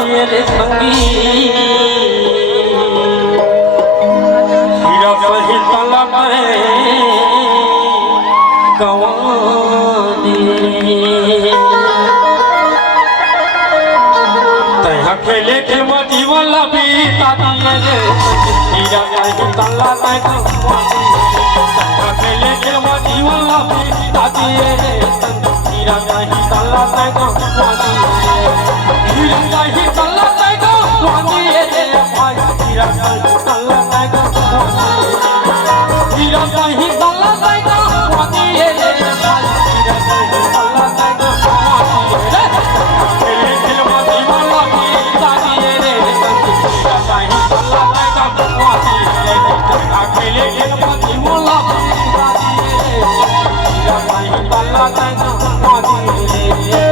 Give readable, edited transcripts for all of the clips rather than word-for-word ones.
दिए रे संगी हीरा सही तला में कवानी तैहा खेले के मजी वाला भी दिए रे हीरा सही तला में कवानी तैहा खेले के मजी वाला भी दिए रे हीरा सही तला में कवानी हीरा सही तला में कवानी रे भाई हीरा सही तला में कवानी हीरा सही तला में कवानी रे भाई हीरा सही तला में कवानी रे खेले खेल मजी वाला भी दिए रे हीरा सही तला में कवानी रे खेले खेल मजी वाला भी दिए रे हीरा सही तला में कवानी रे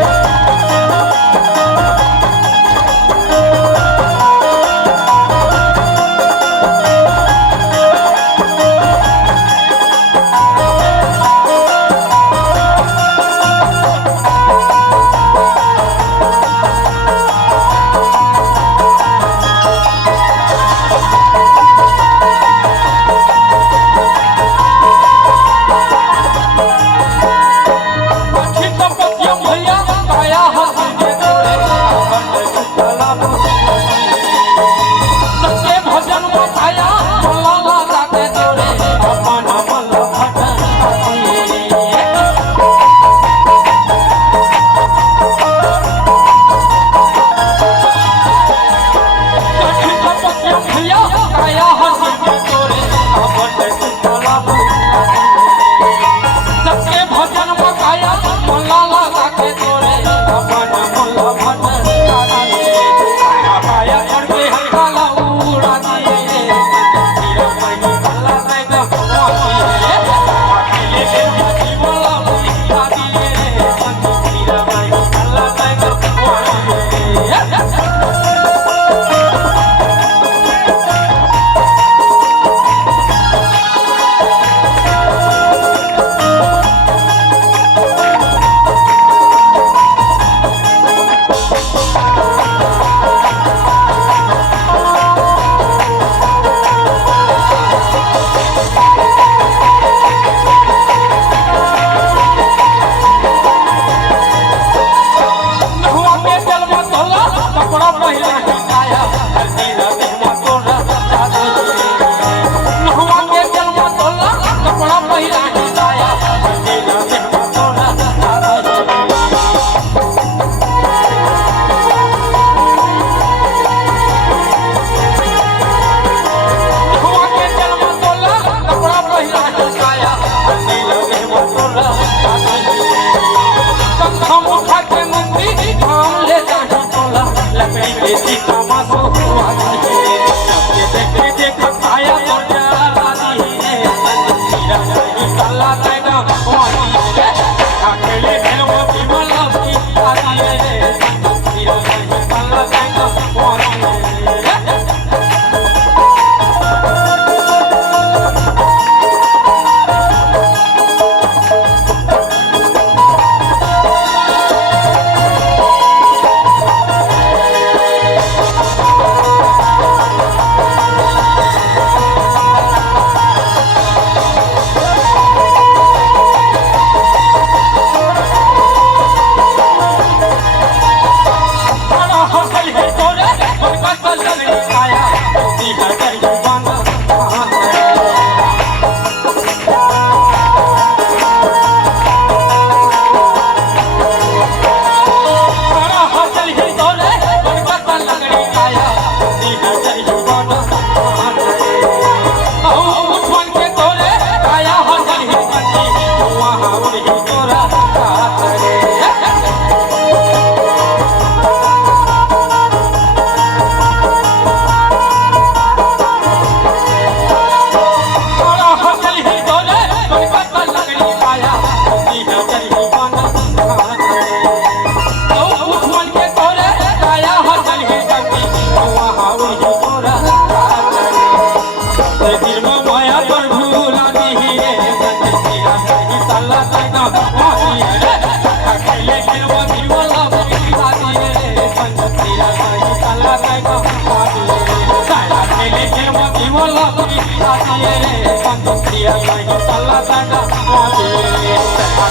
मंदिर दिया नहीं तल्ला ताना मोदी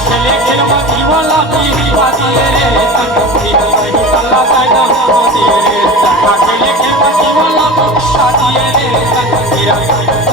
खेले खेल मची वाला भी आदिए रे संग दिया नहीं तल्ला ताना मोदी खेले खेल मची वाला भी आदिए रे संग दिया